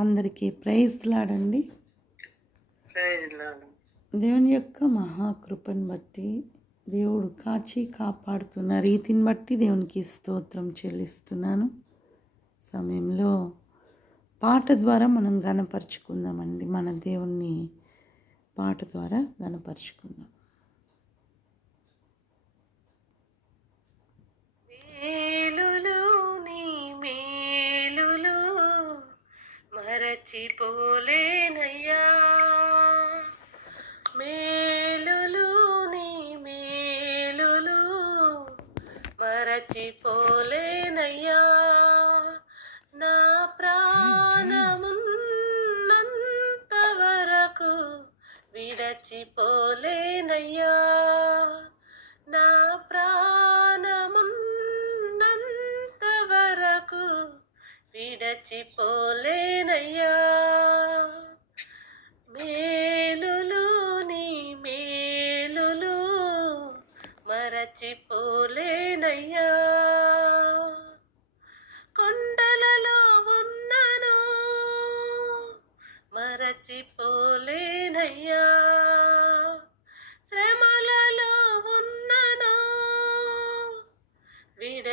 అందరికీ ప్రైజ్ లాడండి. దేవుని యొక్క మహాకృపను బట్టి దేవుడు కాచి కాపాడుతున్న రీతిని బట్టి దేవునికి స్తోత్రం చెల్లిస్తున్నాను. సమయంలో పాట ద్వారా మనం గనపరుచుకుందామండి మన దేవుణ్ణి పాట ద్వారా గనపరుచుకుందాం మేలులు మరచిపోలేనయ్యా. మేలులు నీ మేలులు మరచిపోలేనయ్యా. నా ప్రాణమున్నంత వరకు విడచిపోలేనయ్యా నా ప్రాణమున్నంత వరకు విడచిపోలేనయ్యా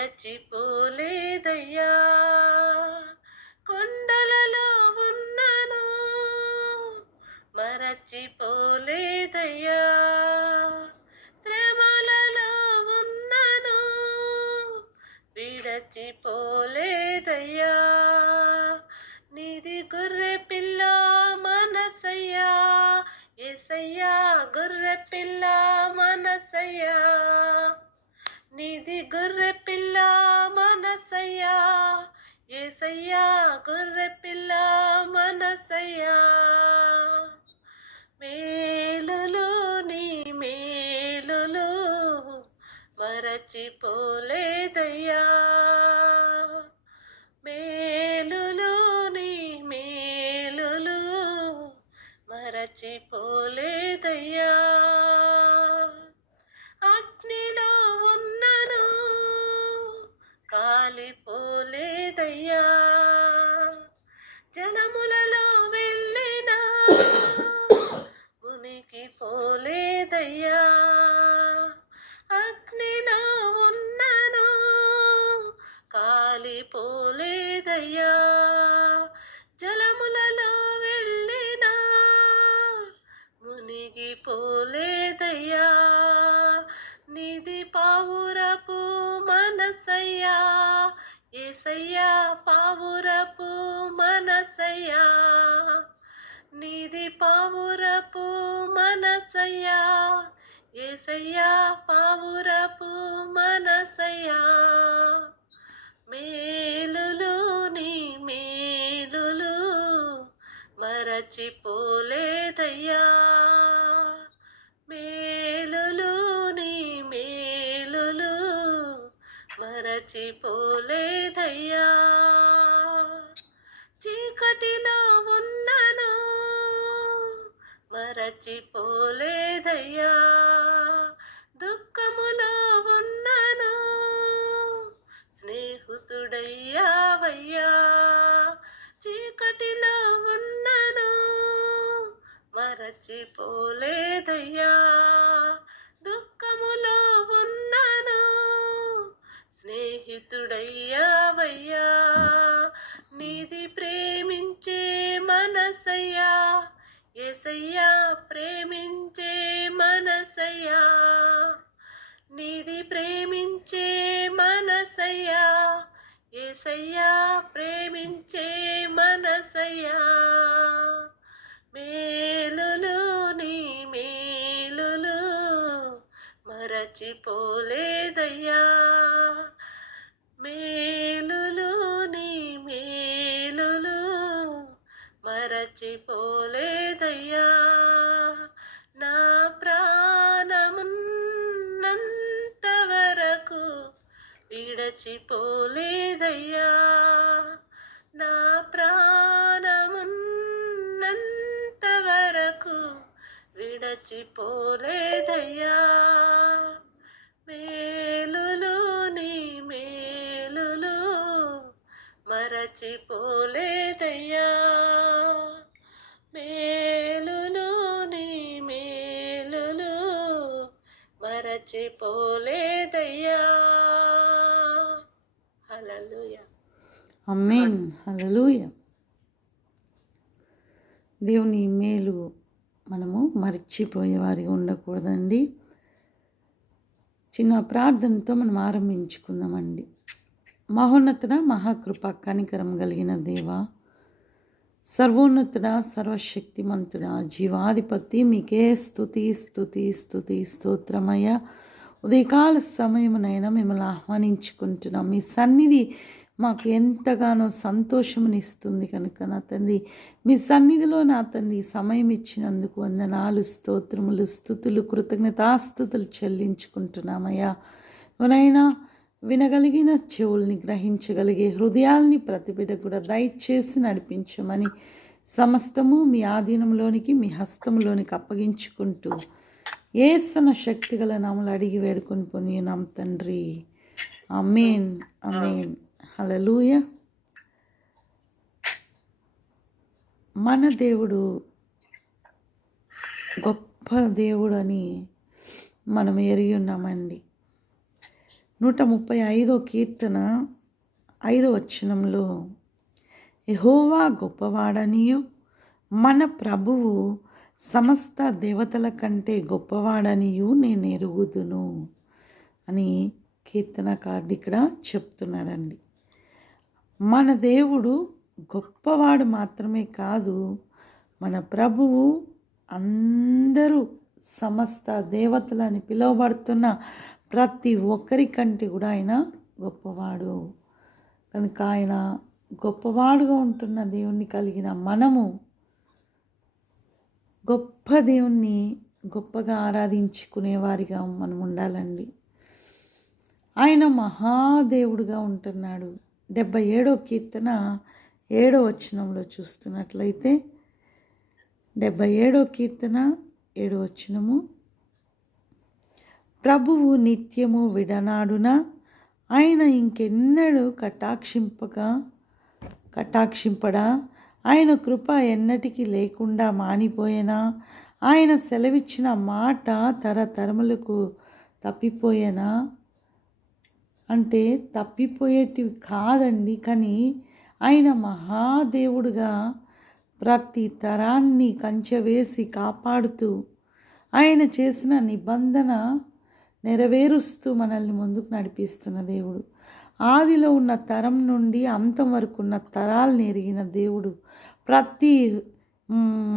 విడచిపోలేదయ్యా కొండలలో ఉన్నను మరచిపోలేదయ్యా. శ్రమలలో ఉన్నను విడచిపోలేదయ్యా. నిధి గొర్రె పిల్ల మనసయ్యా. ఎసయ్యా గొర్రె పిల్ల మనసయ్యా. నీది గొర్రె పిల్ల పిల్ల మనసయ్యా ఏసయ్యా గొర్రె పిల్ల మనసయ్యా. మేలులు నీ మేలులు మరచిపోలేదయ్యా. మేలులు నీ మేలులు మరచిపోలేదయ్యా. అగ్ని కాలిపోలేదయ్యా జనములలో వెళ్ళినా మునికి పోలేదయ్యా. అగ్నిలో ఉన్నను కాలిపోలేదయ్యా జలములలో వెళ్ళినా మునిగిపోలేదయ్యా నిధి పావురపు మనసయ్యా. ఏసయ్యా పావురపు మనసయ్యా. నీది పావురపు మనసయ్యా. ఏసయ్యా పావురపు మనసయ్యా. మేలులు నీ మేలులు మరచిపోలేదయ్యా. మేలు మరచిపోలేదయ్యా చీకటిలో ఉన్నను మరచిపోలేదయ్యా. దుఃఖములో ఉన్నను స్నేహితుడయ్యావయ్యా. చీకటిలో ఉన్నను మరచిపోలేదయ్యా. దుఃఖములో ఉన్న స్నేహితుడయ్యావయ్యా. నీది ప్రేమించే మనసయ్యా. ఎసయ్యా ప్రేమించే మనసయ్యా. నీది ప్రేమించే మనసయ్యా. ఏసయ్యా ప్రేమించే మనసయ్యా. మేలులు నీ మేలులు మరచిపోలేదయ్యా. మేలులు నీ మేలులు మరచిపోలేదయ్యా. నా ప్రాణమున్నంత వరకు విడచిపోలేదయ్యా. నా ప్రాణమున్నంత వరకు విడచిపోలేదయ్యా. మేలులు నీ మే మరచిపోలేదయ్యా. మేలులు నీ మేలులు మరచిపోలేదయ్యా. అమ్మేన్ హల్లెలూయ. దేవుని మేలు మనము మర్చిపోయేవారిగా ఉండకూడదండి. చిన్న ప్రార్థనతో మనం ఆరంభించుకుందామండి. మహోన్నతుడ మహాకృప కనికరం కలిగిన దేవ. సర్వోన్నతుడ సర్వశక్తిమంతుడ జీవాధిపతి మీకే స్థుతి స్థుతి స్థుతి స్తోత్రమయ్య. ఉదయకాల సమయమునైనా మిమ్మల్ని ఆహ్వానించుకుంటున్నాం. మీ సన్నిధి మాకు ఎంతగానో సంతోషమునిస్తుంది కనుక నా తండ్రి. మీ సన్నిధిలో నా తండ్రి సమయం ఇచ్చినందుకు వందనాలు స్తోత్రములు స్థుతులు కృతజ్ఞతాస్థుతులు చెల్లించుకుంటున్నామయ్యా. ఎవరైనా వినగలిగిన చెవుల్ని గ్రహించగలిగే హృదయాల్ని ప్రతిబిడ కూడా దయచేసి నడిపించమని సమస్తము మీ ఆధీనంలోనికి మీ హస్తంలోనికి అప్పగించుకుంటూ ఏసన శక్తి గల నామలు అడిగి వేడుకొని పొందినాం తండ్రి. అమేన్ అమేన్ హలలుయ మన దేవుడు గొప్ప దేవుడు అని మనం ఎరిగి ఉన్నామండి. నూట ముప్పై ఐదో కీర్తన ఐదో వచనంలో ఎహోవా గొప్పవాడనియు మన ప్రభువు సమస్త దేవతల కంటే గొప్పవాడనియు నేను ఎరుగుదును అని కీర్తనకారుడు ఇక్కడ చెప్తున్నాడండి. మన దేవుడు గొప్పవాడు మాత్రమే కాదు మన ప్రభువు అందరూ సమస్త దేవతలని పిలువబడుతున్న ప్రతి ఒక్కరికంటే కూడా ఆయన గొప్పవాడు. కనుక ఆయన గొప్పవాడుగా ఉంటున్న దేవుణ్ణి కలిగిన మనము గొప్ప దేవుణ్ణి గొప్పగా ఆరాధించుకునే వారిగా మనం ఉండాలండి. ఆయన మహాదేవుడుగా ఉంటున్నాడు. డెబ్బై ఏడో కీర్తన ఏడో వచనంలో చూస్తున్నట్లయితే డెబ్బై ఏడో కీర్తన ఏడో వచనము ప్రభువు నిత్యము విడనాడున? ఆయన ఇంకెన్నడూ కటాక్షింపగా కటాక్షింపడా? ఆయన కృప ఎన్నటికీ లేకుండా మానిపోయేనా? ఆయన సెలవిచ్చిన మాట తరతరములకు తప్పిపోయేనా? అంటే తప్పిపోయేటివి కాదండి కానీ ఆయన మహాదేవుడుగా ప్రతి తరాన్ని కంచెవేసి కాపాడుతూ ఆయన చేసిన నిబంధన నెరవేరుస్తూ మనల్ని ముందుకు నడిపిస్తున్న దేవుడు. ఆదిలో ఉన్న తరం నుండి అంతం వరకు ఉన్న తరాలను ఎరిగిన దేవుడు. ప్రతి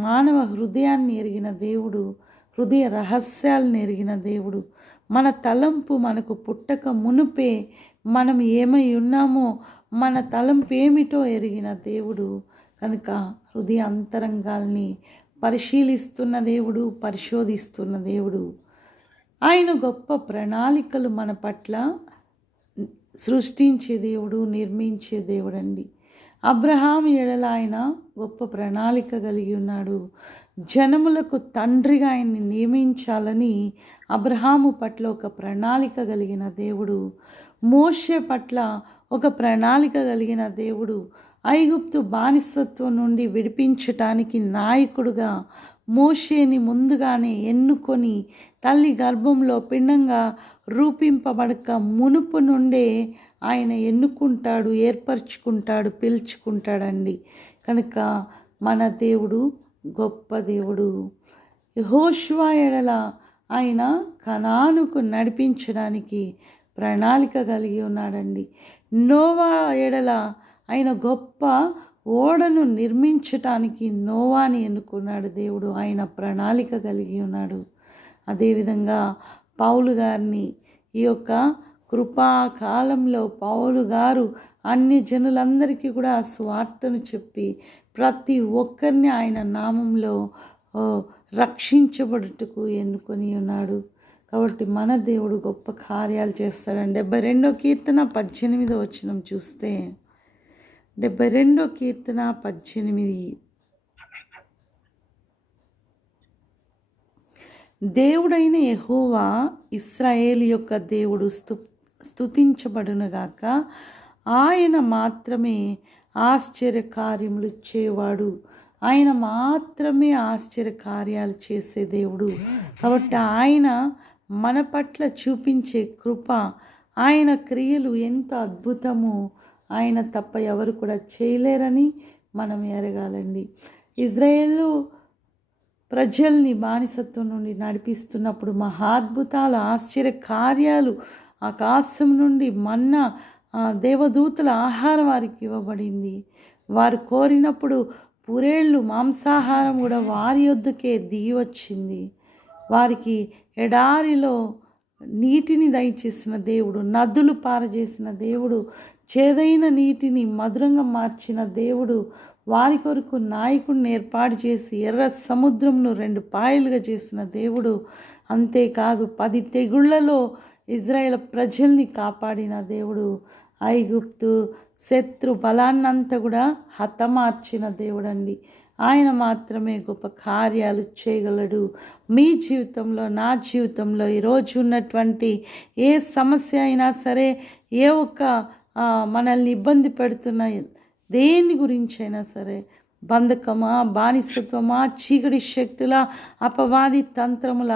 మానవ హృదయాన్ని ఎరిగిన దేవుడు. హృదయ రహస్యాలను ఎరిగిన దేవుడు. మన తలంపు మనకు పుట్టక మునుపే మనం ఏమై ఉన్నామో మన తలంపు ఏమిటో ఎరిగిన దేవుడు. కనుక హృదయ అంతరంగాల్ని పరిశీలిస్తున్న దేవుడు పరిశోధిస్తున్న దేవుడు. ఆయన గొప్ప ప్రణాళికలు మన పట్ల సృష్టించే దేవుడు నిర్మించే దేవుడండి. అబ్రహాం ఎడల ఆయన గొప్ప ప్రణాళిక కలిగి ఉన్నాడు. జనములకు తండ్రిగా ఆయన్ని నియమించాలని అబ్రహాము పట్ల ఒక ప్రణాళిక కలిగిన దేవుడు మోషే పట్ల ఒక ప్రణాళిక కలిగిన దేవుడు ఐగుప్తు బానిసత్వం నుండి విడిపించటానికి నాయకుడుగా మోషేని ముందుగానే ఎన్నుకొని తల్లి గర్భంలో పిండంగా రూపింపబడక మునుపు నుండే ఆయన ఎన్నుకుంటాడు ఏర్పరచుకుంటాడు పిలుచుకుంటాడండి. కనుక మన దేవుడు గొప్ప దేవుడు. యెహోషువ ఎడల ఆయన కనానుకు నడిపించడానికి ప్రణాళిక కలిగి ఉన్నాడండి. నోవా ఎడల ఆయన గొప్ప ఓడను నిర్మించటానికి నోవాని ఎన్నుకున్నాడు దేవుడు. ఆయన ప్రణాళిక కలిగి ఉన్నాడు. అదేవిధంగా పౌలు గారిని ఈ యొక్క కృపాకాలంలో పౌలు గారు అన్ని జనులందరికీ కూడా స్వార్థను చెప్పి ప్రతి ఒక్కరిని ఆయన నామంలో రక్షించబడుటకు ఎన్నుకొని ఉన్నాడు. కాబట్టి మన దేవుడు గొప్ప కార్యాలు చేస్తాడని డెబ్బై రెండో కీర్తన పద్దెనిమిదో వచ్చినం చూస్తే డెబ్బై రెండో కీర్తన పద్దెనిమిది. దేవుడైన ఎహోవా ఇస్రాయేల్ యొక్క దేవుడు స్తు స్తుతించబడునుగాక ఆయన మాత్రమే ఆశ్చర్య కార్యములు చేవాడు. ఆయన మాత్రమే ఆశ్చర్య కార్యాలు చేసే దేవుడు. కాబట్టి ఆయన మన పట్ల చూపించే కృప ఆయన క్రియలు ఎంత అద్భుతమో ఆయన తప్ప ఎవరు కూడా చేయలేరని మనం ఎరగాలండి. ఇజ్రాయేల్ ప్రజల్ని బానిసత్వం నుండి నడిపిస్తున్నప్పుడు మహాద్భుతాలు ఆశ్చర్య కార్యాలు ఆకాశం నుండి మన్న దేవదూతల ఆహారం వారికి ఇవ్వబడింది. వారు కోరినప్పుడు పురేళ్ళు మాంసాహారం కూడా వారి యొద్దకే దిగి వచ్చింది వారికి ఎడారిలో నీటిని దయచేసిన దేవుడు నదులు పారజేసిన దేవుడు చేదైన నీటిని మధురంగా మార్చిన దేవుడు వారి కొరకు నాయకుడిని ఏర్పాటు చేసి ఎర్ర సముద్రంను రెండు పాయలుగా చేసిన దేవుడు. అంతేకాదు పది తెగుళ్ళలో ఇజ్రాయెల్ ప్రజల్ని కాపాడిన దేవుడు. ఐగుప్తు శత్రు బలాన్నంతా కూడా హతమార్చిన దేవుడండి. ఆయన మాత్రమే గొప్ప కార్యాలు చేయగలడు. మీ జీవితంలో నా జీవితంలో ఈరోజు ఉన్నటువంటి ఏ సమస్య అయినా సరే ఏ ఒక్క మనల్ని ఇబ్బంది పెడుతున్న దేని గురించి అయినా సరే బంధకమా బానిసత్వమా చీకటి శక్తుల అపవాది తంత్రముల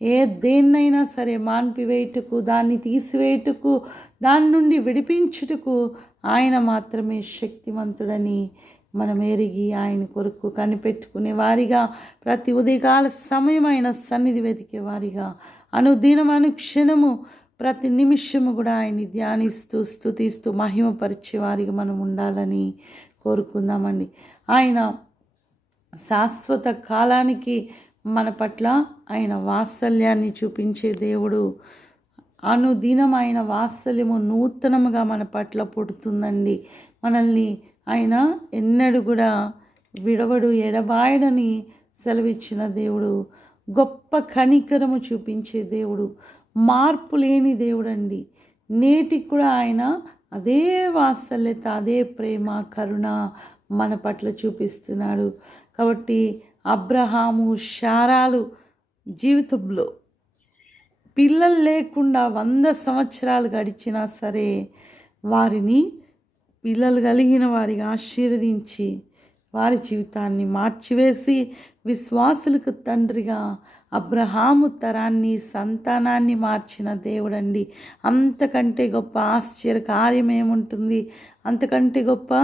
ఏ దేన్నైనా సరే మాన్పివేయుటకు దాన్ని తీసివేయుటకు దాని నుండి విడిపించుటకు ఆయన మాత్రమే శక్తివంతుడని మనం ఎరిగి ఆయన కొరకు కనిపెట్టుకునే వారిగా ప్రతి ఉదయకాల సమయమైన సన్నిధి వెతికే వారిగా అనుదినం అనుక్షణము ప్రతి నిమిషము కూడా ఆయన్ని ధ్యానిస్తూ స్థుతిస్తూ మహిమపరిచే వారికి మనం ఉండాలని కోరుకుందామండి. ఆయన శాశ్వత కాలానికి మన పట్ల ఆయన వాత్సల్యాన్ని చూపించే దేవుడు అనుదినం ఆయన వాత్సల్యము నూతనముగా మన పట్ల పుడుతుందండి. మనల్ని ఆయన ఎన్నడూ కూడా విడవడు ఎడబాయడని సెలవిచ్చిన దేవుడు గొప్ప కనికరము చూపించే దేవుడు మార్పు లేని దేవుడండి. నేటికి కూడా ఆయన అదే వాత్సల్యత అదే ప్రేమ కరుణ మన పట్ల చూపిస్తున్నాడు. కాబట్టి అబ్రహాము శారాలు జీవితంలో పిల్లలు లేకుండా వంద సంవత్సరాలు గడిచినా సరే వారిని పిల్లలు కలిగిన వారిగా ఆశీర్వదించి వారి జీవితాన్ని మార్చివేసి విశ్వాసులకు తండ్రిగా అబ్రహాము తరాన్ని సంతానాన్ని మార్చిన దేవుడండి. అంతకంటే గొప్ప ఆశ్చర్య కార్యం ఏముంటుంది? అంతకంటే గొప్ప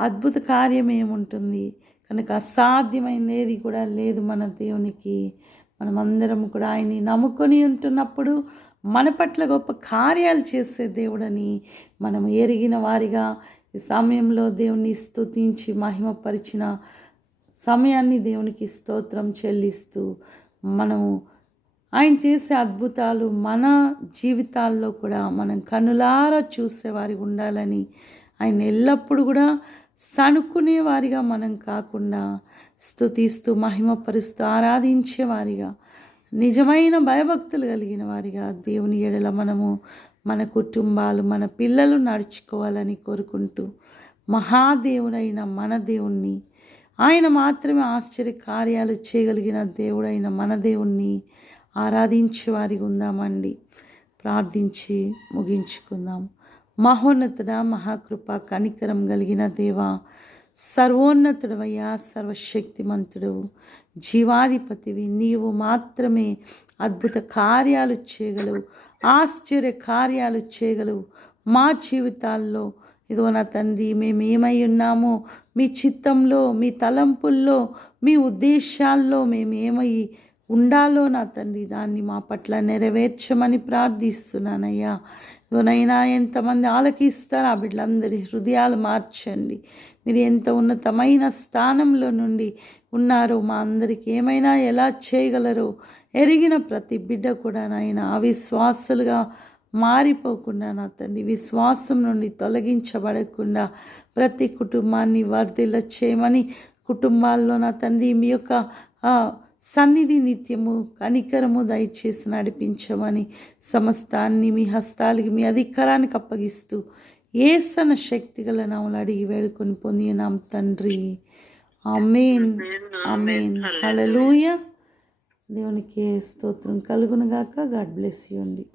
అద్భుత కార్యం ఏముంటుంది? కనుక అసాధ్యమైనది ఏది కూడా లేదు మన దేవునికి. మనమందరం కూడా ఆయన్ని నమ్ముకొని ఉంటున్నప్పుడు మన పట్ల గొప్ప కార్యాలు చేసే దేవుడని మనం ఎరిగిన వారిగా ఈ సమయంలో దేవుని స్తుతించి మహిమపరిచిన సమయాన్ని దేవునికి స్తోత్రం చెల్లిస్తూ మనము ఆయన చేసే అద్భుతాలు మన జీవితాల్లో కూడా మనం కనులారా చూసేవారి ఉండాలని ఆయన ఎల్లప్పుడూ కూడా సణుకునేవారిగా మనం కాకుండా స్థుతిస్తూ మహిమపరుస్తూ ఆరాధించేవారిగా నిజమైన భయభక్తులు కలిగిన వారిగా దేవుని ఎడల మనము మన కుటుంబాలు మన పిల్లలు నడుచుకోవాలని కోరుకుంటూ మహాదేవుడైన మన దేవుణ్ణి ఆయన మాత్రమే ఆశ్చర్య కార్యాలు చేయగలిగిన దేవుడైన మన దేవుణ్ణి ఆరాధించే వారిగా ఉందామండి. ప్రార్థించి ముగించుకుందాం. మహోన్నతుడ మహాకృప కనికరం కలిగిన దేవా సర్వోన్నతుడవయ్యా సర్వశక్తిమంతుడు జీవాధిపతివి నీవు మాత్రమే అద్భుత కార్యాలు చేయగలవు ఆశ్చర్య కార్యాలు చేయగలవు. మా జీవితాల్లో ఇదిగో నా తండ్రి మేము ఏమై ఉన్నామో మీ చిత్తంలో మీ తలంపుల్లో మీ ఉద్దేశాల్లో మేము ఏమై ఉండాలో నా తండ్రి దాన్ని మా పట్ల నెరవేర్చమని ప్రార్థిస్తున్నానయ్యా. ఇదిగోనైనా ఎంతమంది ఆలకిస్తారో ఆ బిడ్డలందరి హృదయాలు మార్చండి. మీరు ఎంత ఉన్నతమైన స్థానంలో నుండి ఉన్నారో మా అందరికి ఏమైనా ఎలా చేయగలరో ఎరిగిన ప్రతి బిడ్డ కూడా నాయన అవిశ్వాసులుగా మారిపోకుండా నా తండ్రి విశ్వాసం నుండి తొలగించబడకుండా ప్రతి కుటుంబాన్ని వర్ధిల్ల చేయమని కుటుంబాల్లో నా తండ్రి మీ యొక్క సన్నిధి నిత్యము కనికరము దయచేసి నడిపించమని సమస్తాన్ని మీ హస్తాలకి మీ అధికారానికి అప్పగిస్తూ ఏసన శక్తి గల నామలు అడిగి వేడుకొని పొందినాం తండ్రి. ఆమెన్. ఆమెన్. హల్లెలూయా. దేవునికి స్తోత్రం కలుగునుగాక గాడ్ బ్లెస్ యూ అండి.